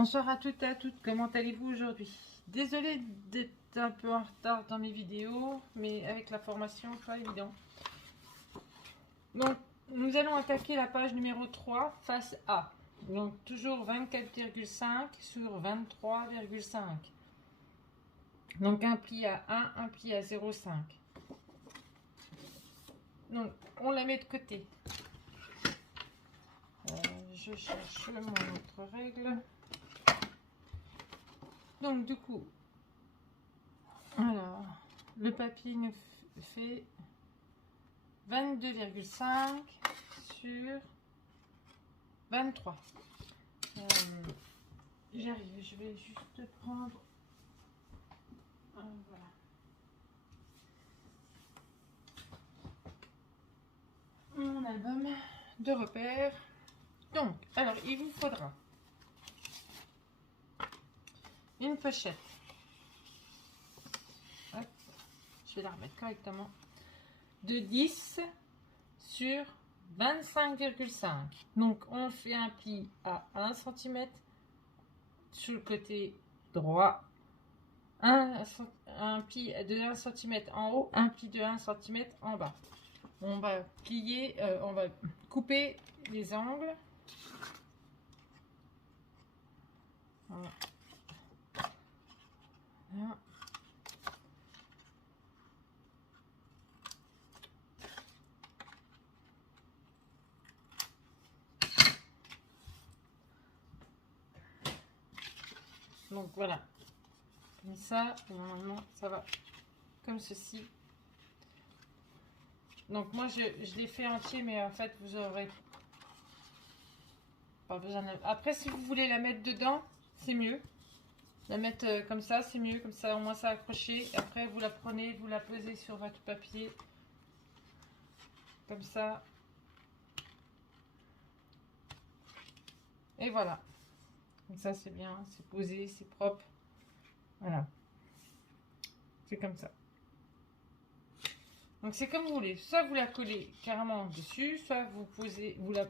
Bonsoir à toutes et à toutes, comment allez-vous aujourd'hui? Désolée d'être un peu en retard dans mes vidéos, mais avec la formation, pas évident. Donc, nous allons attaquer la page numéro 3, face A. Donc, toujours 24,5 sur 23,5. Donc, un pli à 1, un pli à 0,5. Donc, on la met de côté. Je cherche mon autre règle. Donc, du coup, alors, le papier nous fait 22,5 sur 23. J'arrive, je vais juste prendre voilà. Mon album de repères. Donc, alors, il vous faudra une pochette. Hop, je vais la remettre correctement. De 10 sur 25,5. Donc, on fait un pli à 1 cm sur le côté droit. Un pli de 1 cm en haut, un pli de 1 cm en bas. On va plier, on va couper les angles. Voilà. Voilà. Donc voilà, comme ça, normalement ça va comme ceci. Donc moi je l'ai fait entier, mais en fait vous aurez pas besoin de... Après, si vous voulez la mettre dedans, c'est mieux. La mettre comme ça, c'est mieux, comme ça au moins ça accroché. Après vous la prenez, vous la posez sur votre papier, comme ça. Et voilà. Comme ça c'est bien, c'est posé, c'est propre. Voilà. C'est comme ça. Donc c'est comme vous voulez. Soit vous la collez carrément dessus, soit vous posez, vous la...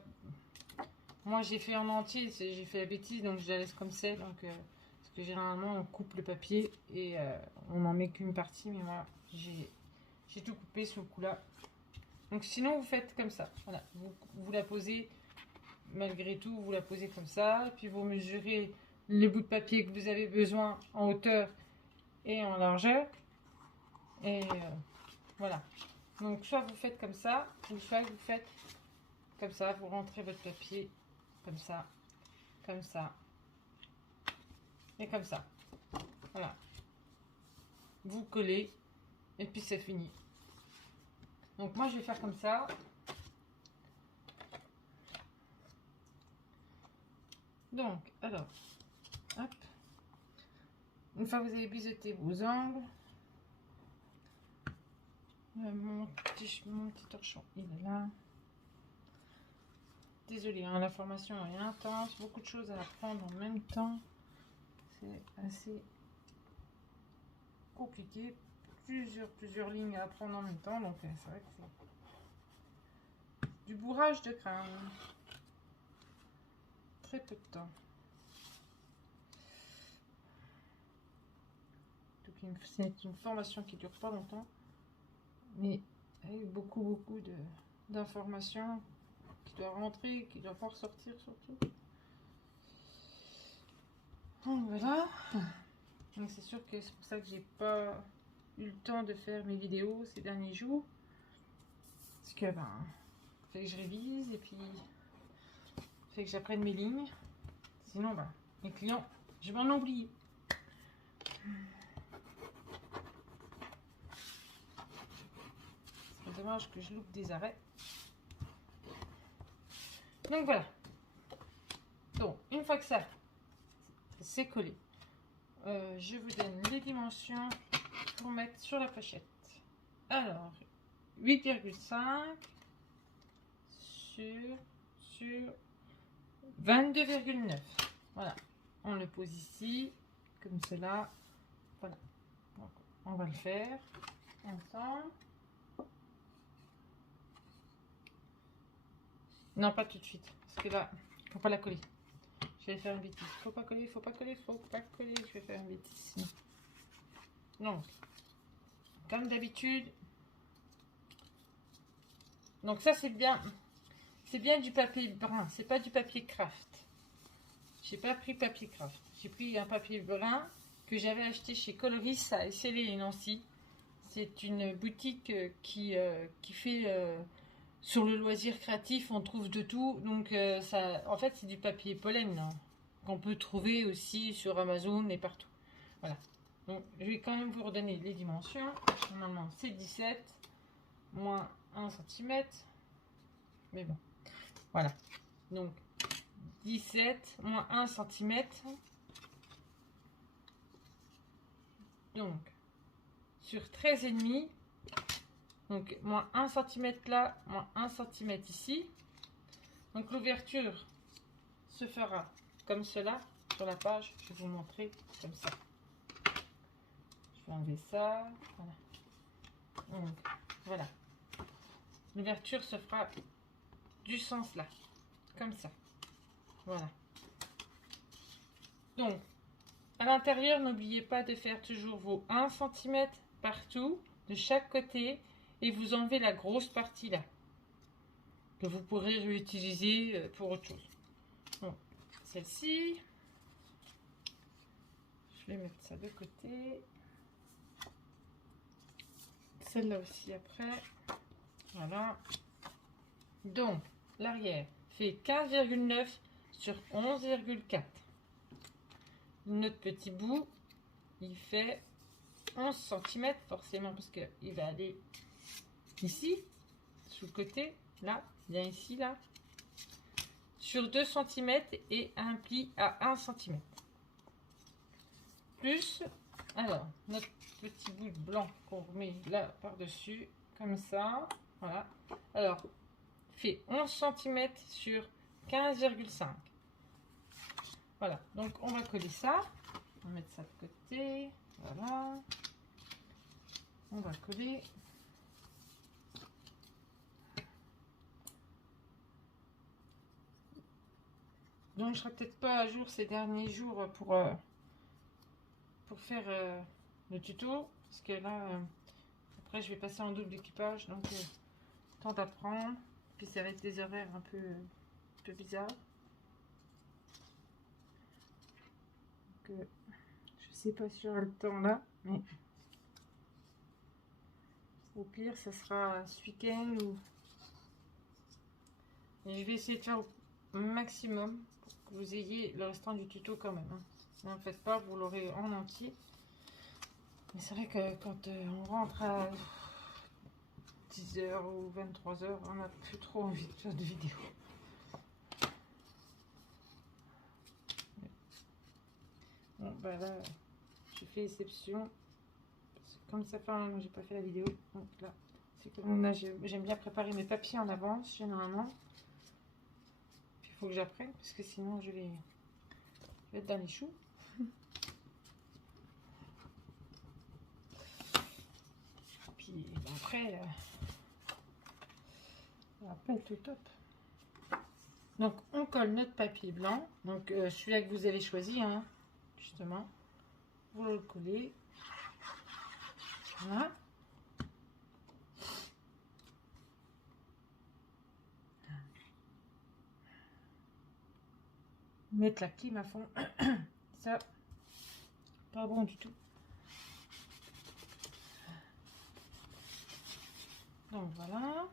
Moi j'ai fait en entier, j'ai fait la bêtise, donc je la laisse comme c'est. Donc parce que généralement on coupe le papier et on n'en met qu'une partie, mais moi j'ai tout coupé sur le coup là. Donc sinon vous faites comme ça. Voilà, vous la posez malgré tout, vous la posez comme ça, puis vous mesurez le bout de papier que vous avez besoin en hauteur et en largeur. Et voilà. Donc soit vous faites comme ça, ou soit vous faites comme ça, vous rentrez votre papier comme ça, et comme ça. Voilà. Vous collez, et puis c'est fini. Donc moi je vais faire comme ça. Donc, alors, hop. Une fois que vous avez biseauté vos angles, mon petit torchon, il est là. Désolée, hein, la formation est intense, beaucoup de choses à apprendre en même temps. C'est assez compliqué. Plusieurs lignes à apprendre en même temps, donc c'est vrai que c'est du bourrage de crâne. Très peu de temps. C'est une formation qui dure pas longtemps, mais avec beaucoup d'informations qui doivent rentrer, qui doivent pas ressortir surtout. Donc voilà. Donc c'est sûr que c'est pour ça que j'ai pas eu le temps de faire mes vidéos ces derniers jours, parce que ben fait que je révise et puis fait que j'apprenne mes lignes. Sinon ben mes clients, je vais en oublier. C'est dommage que je loupe des arrêts. Donc voilà. Donc une fois que ça c'est collé, je vous donne les dimensions pour mettre sur la pochette. Alors 8,5 sur 22,9. Voilà, on le pose ici comme cela. Voilà, donc, on va le faire ensemble. Non, pas tout de suite, parce que là, il ne faut pas la coller. Je vais faire une bêtise. Faut pas coller, faut pas coller, faut pas coller. Je vais faire une bêtise. Sinon. Donc, comme d'habitude. Donc ça c'est bien. C'est bien du papier brun. C'est pas du papier craft. J'ai pas pris papier craft. J'ai pris un papier brun que j'avais acheté chez Coloris à Essélé et Nancy. C'est une boutique qui fait sur le loisir créatif, on trouve de tout. Donc ça, en fait, c'est du papier pollen qu'on peut trouver aussi sur Amazon et partout. Voilà. Donc je vais quand même vous redonner les dimensions. Normalement, c'est 17 moins 1 cm. Mais bon, voilà. Donc 17 moins 1 cm. Donc sur 13,5. Donc moins 1 cm là, moins 1 cm ici. Donc l'ouverture se fera comme cela sur la page. Je vais vous montrer comme ça. Je vais enlever ça. Voilà. Donc voilà. L'ouverture se fera du sens là. Comme ça. Voilà. Donc à l'intérieur, n'oubliez pas de faire toujours vos 1 cm partout, de chaque côté, et vous enlevez la grosse partie là, que vous pourrez réutiliser pour autre chose. Bon, celle-ci, je vais mettre ça de côté. Celle-là aussi après. Voilà. Donc, l'arrière fait 15,9 sur 11,4. Notre petit bout, il fait 11 cm forcément parce qu'il va aller ici, sous le côté, là, bien ici, là, sur 2 cm et un pli à 1 cm. Plus, alors, notre petit bout de blanc qu'on remet là par-dessus, comme ça, voilà. Alors, fait 11 cm sur 15,5. Voilà, donc on va coller ça. On va mettre ça de côté. Voilà. On va coller. Donc je serai peut-être pas à jour ces derniers jours pour faire le tuto. Parce que là, après je vais passer en double équipage. Donc temps d'apprendre. Puis ça va être des horaires un peu bizarres. Donc, je sais pas si j'aurai le temps là. Mais au pire, ça sera ce week-end ou... Et je vais essayer de faire au maximum pour que vous ayez le restant du tuto quand même. Hein. N'en faites pas, vous l'aurez en entier. Mais c'est vrai que quand on rentre à 10h ou 23h, on n'a plus trop envie de faire de vidéos. Bon, bah là, j'ai fait exception. Comme ça fait un moment que j'ai pas fait la vidéo. Donc là, c'est comme là, j'aime bien préparer mes papiers en avance, généralement. Puis il faut que j'apprenne, parce que sinon je vais être dans les choux. Puis après, tout top. Donc on colle notre papier blanc. Donc celui-là que vous avez choisi, hein, justement. Vous le collez. Voilà. Mettre la clim à fond. Ça, pas bon du tout. Donc voilà.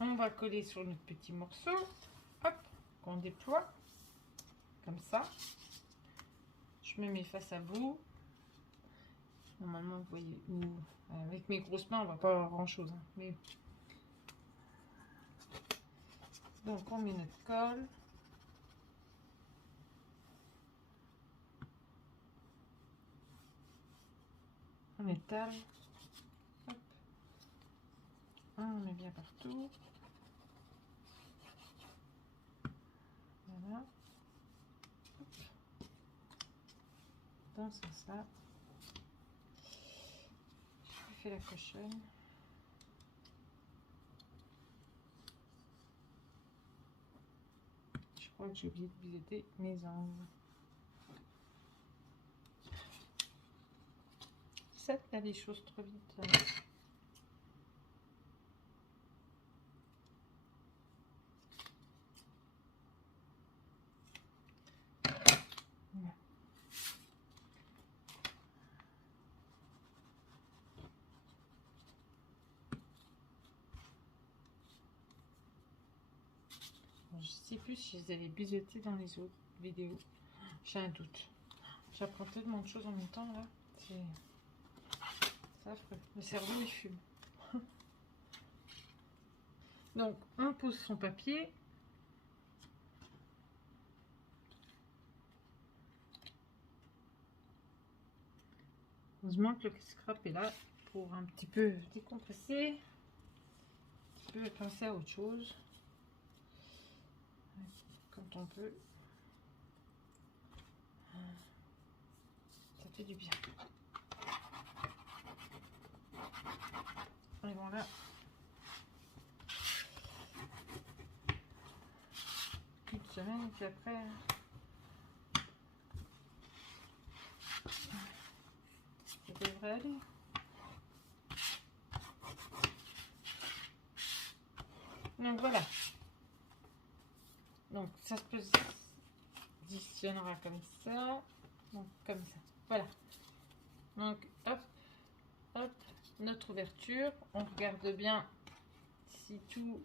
On va coller sur notre petit morceau. Hop, qu'on déploie. Comme ça. Je me mets face à vous. Normalement, vous voyez, avec mes grosses mains, on va pas avoir grand chose. Hein, mais... Donc, on met notre colle. On étale. Hop. On met bien partout. Voilà. Hop. Dans ce sens-là. Je fais la cochonne. Je crois que j'ai oublié de biseauter mes ongles. Ça fait des choses trop vite. Hein. Voilà. Je sais plus si je les avais biseautés dans les autres vidéos. J'ai un doute. J'apprends tellement de choses en même temps là. C'est affreux. Le cerveau il fume. Donc on pose son papier. Heureusement que le scrap est là pour un petit peu décompresser. Un petit peu penser à autre chose. Quand on peut. Ça fait du bien. Et voilà. Une semaine, et puis après. Ça devrait aller. Donc voilà. Donc ça se positionnera comme ça. Donc comme ça. Voilà. Donc hop, hop, notre ouverture. On regarde bien si tout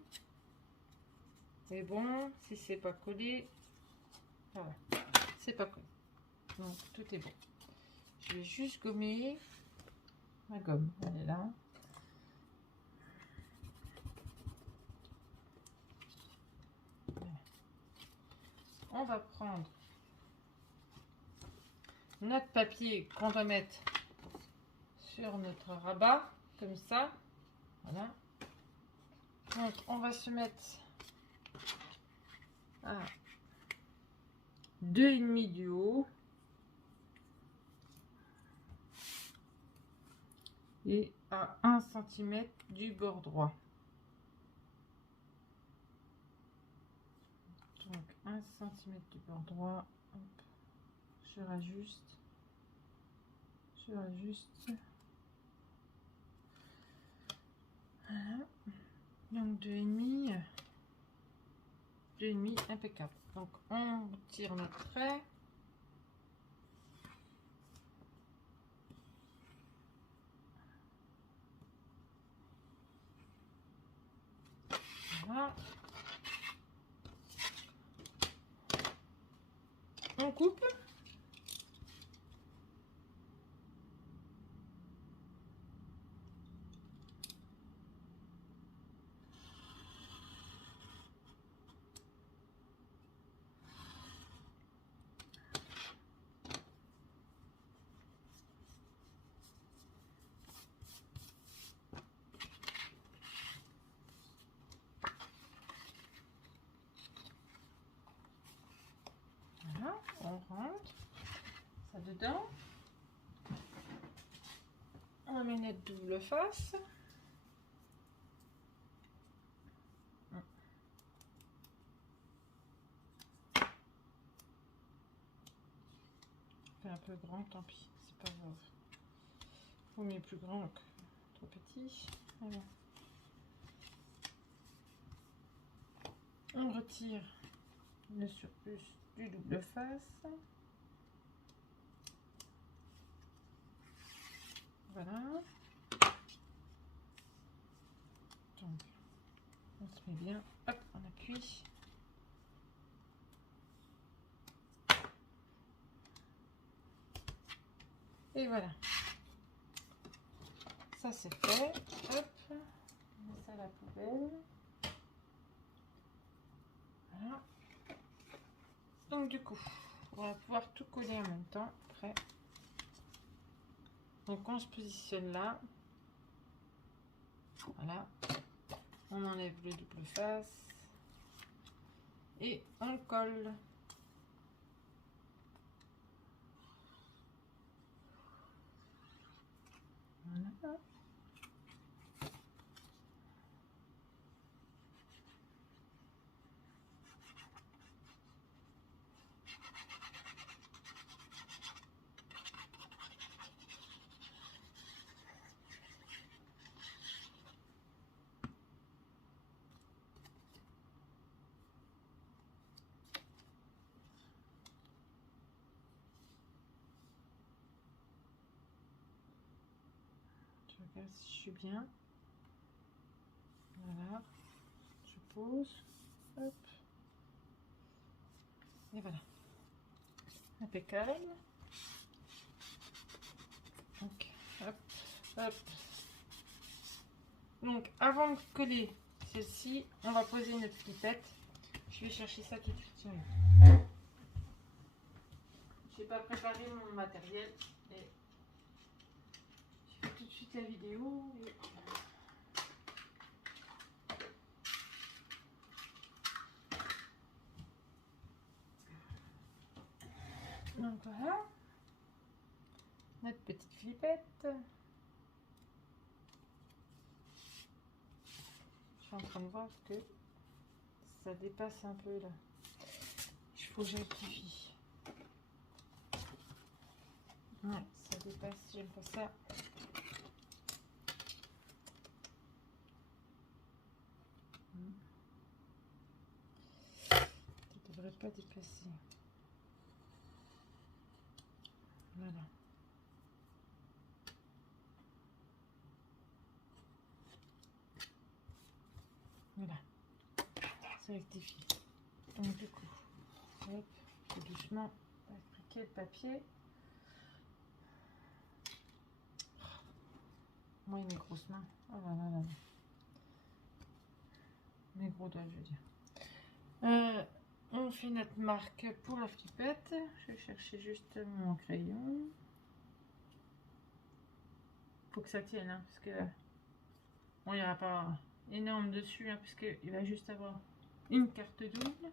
est bon, si c'est pas collé. Voilà, c'est pas collé. Donc tout est bon. Je vais juste gommer ma gomme. Elle est là. Voilà. On va prendre notre papier qu'on va mettre sur notre rabat, comme ça. Voilà. Donc, on va se mettre à 2,5 du haut. Et à 1 cm du bord droit. Donc 1 cm du bord droit. Hop. Je rajuste. Je rajuste. Voilà. Donc 2,5. 2,5 impeccable. Donc on tire notre trait. Voilà. On coupe. Voilà, on rentre ça dedans. On met notre double face. Un peu grand, tant pis, c'est pas grave. Vaut mieux plus grand que trop petit. Voilà. On retire le surplus du double face. Voilà. Donc, on se met bien. Hop, on appuie. Et voilà. Ça c'est fait. Hop. On met ça à la poubelle. Voilà. Donc du coup, on va pouvoir tout coller en même temps. Après. Donc on se positionne là. Voilà. On enlève le double face. Et on colle. Voilà. regarde si je suis bien. Voilà, je pose, hop, et voilà, impeccable. Donc, hop, hop. Donc, avant de coller celle-ci, on va poser notre flippette. Je vais chercher ça tout de suite. Je n'ai pas préparé mon matériel. Et je fais tout de suite la vidéo. Et... donc voilà, notre petite flippette. Je suis en train de voir que ça dépasse un peu là. Il faut que je rectifie. Ouais, ça dépasse, j'aime pas ça. Ça devrait pas dépasser. Voilà. Voilà. Ça rectifie. Donc du coup, hop, tout doucement, appliquer le papier. Moi, mes grosses mains. Oh là là là. Mes gros doigts, je veux dire. On fait notre marque pour la flippette. Je vais chercher juste mon crayon. Faut que ça tienne, hein, parce que bon, il n'y aura pas énorme dessus, hein, puisqu'il va juste avoir une carte double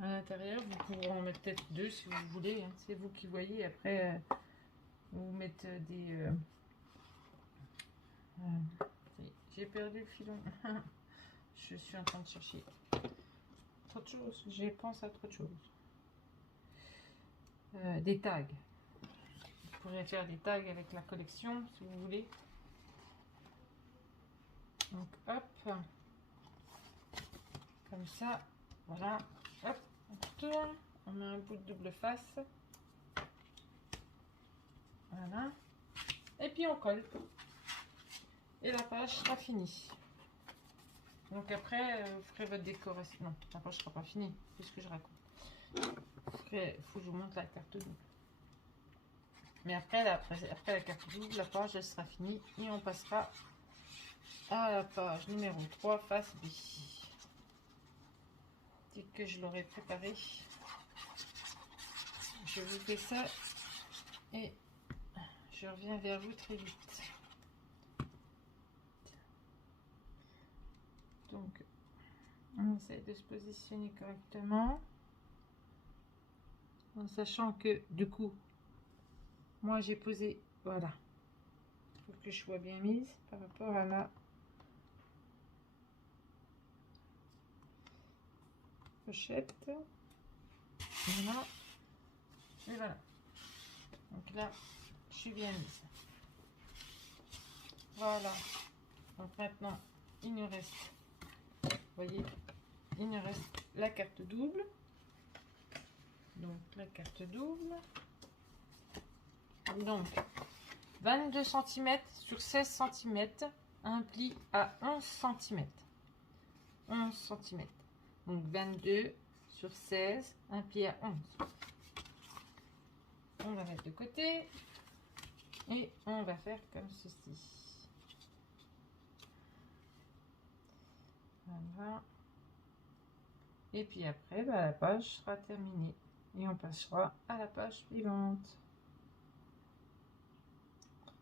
à l'intérieur. Vous pourrez en mettre peut-être deux si vous voulez, hein. C'est vous qui voyez. Après, vous mettez des... j'ai perdu le filon. Je suis en train de chercher trop de choses. Je pense à trop de choses. Des tags. Vous pourrez faire des tags avec la collection si vous voulez. Donc hop, comme ça, voilà, hop, on retourne, on met un bout de double face, voilà, et puis on colle, et la page sera finie. Donc après, vous ferez votre décoration. Non, la page sera pas finie, c'est ce que je raconte. Il faut que je vous montre la carte double. Mais après la carte double, la page elle sera finie et on passera à la page numéro 3, face B. Dès que je l'aurai préparé, je vous fais ça et je reviens vers vous très vite. Donc, on essaie de se positionner correctement en sachant que du coup, moi j'ai posé, voilà, pour que je sois bien mise par rapport à ma pochette. Voilà. Et voilà. Donc là, je suis bien mise. Voilà. Donc maintenant, il nous reste, vous voyez, il nous reste la carte double. Donc la carte double. Donc 22 cm sur 16 cm, un pli à 11 cm. 11 cm. Donc 22 sur 16, un pli à 11. On va mettre de côté et on va faire comme ceci. Voilà. Et puis après, bah, la page sera terminée et on passera à la page suivante.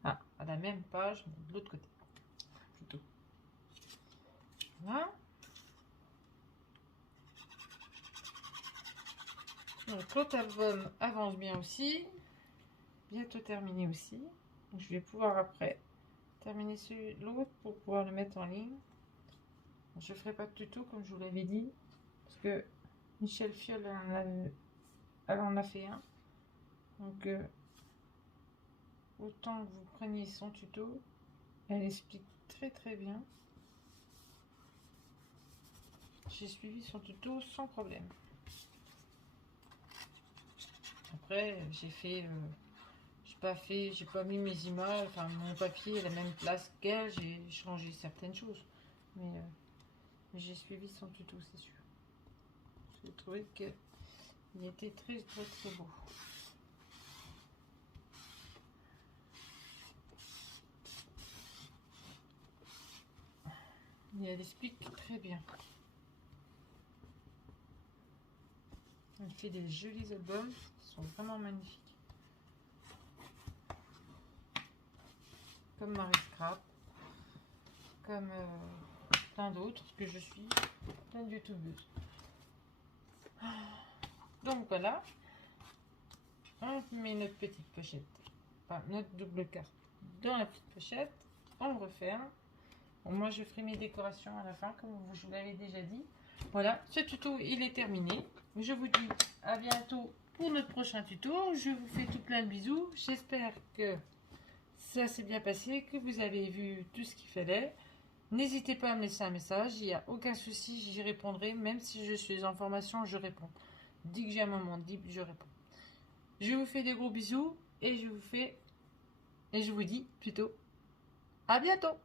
Ah, à la même page, mais de l'autre côté plutôt. Voilà. Donc l'autre album avance bien aussi, bientôt terminé aussi. Donc, je vais pouvoir après terminer l'autre pour pouvoir le mettre en ligne. Je ne ferai pas de tuto comme je vous l'avais dit, parce que Michel Fiol elle en a fait un. Donc autant que vous preniez son tuto, elle explique très bien. J'ai suivi son tuto sans problème. Après, j'ai fait, je j'ai pas mis mes images, enfin mon papier à la même place qu'elle, j'ai changé certaines choses. Mais j'ai suivi son tuto, c'est sûr. J'ai trouvé qu'il était très très très beau. Et elle explique très bien. Elle fait des jolis albums, qui sont vraiment magnifiques. Comme Marie Scrap, comme plein d'autres que je suis, plein de youtubeuses. Donc voilà, on met notre petite pochette, enfin notre double carte dans la petite pochette, on referme. Bon, moi je ferai mes décorations à la fin comme je vous l'avais déjà dit. Voilà, ce tuto il est terminé. Je vous dis à bientôt pour notre prochain tuto. Je vous fais tout plein de bisous. J'espère que ça s'est bien passé, que vous avez vu tout ce qu'il fallait. N'hésitez pas à me laisser un message, il n'y a aucun souci, j'y répondrai. Même si je suis en formation, je réponds. Dès que j'ai un moment libre, je réponds. Je vous fais des gros bisous et je vous dis plutôt à bientôt.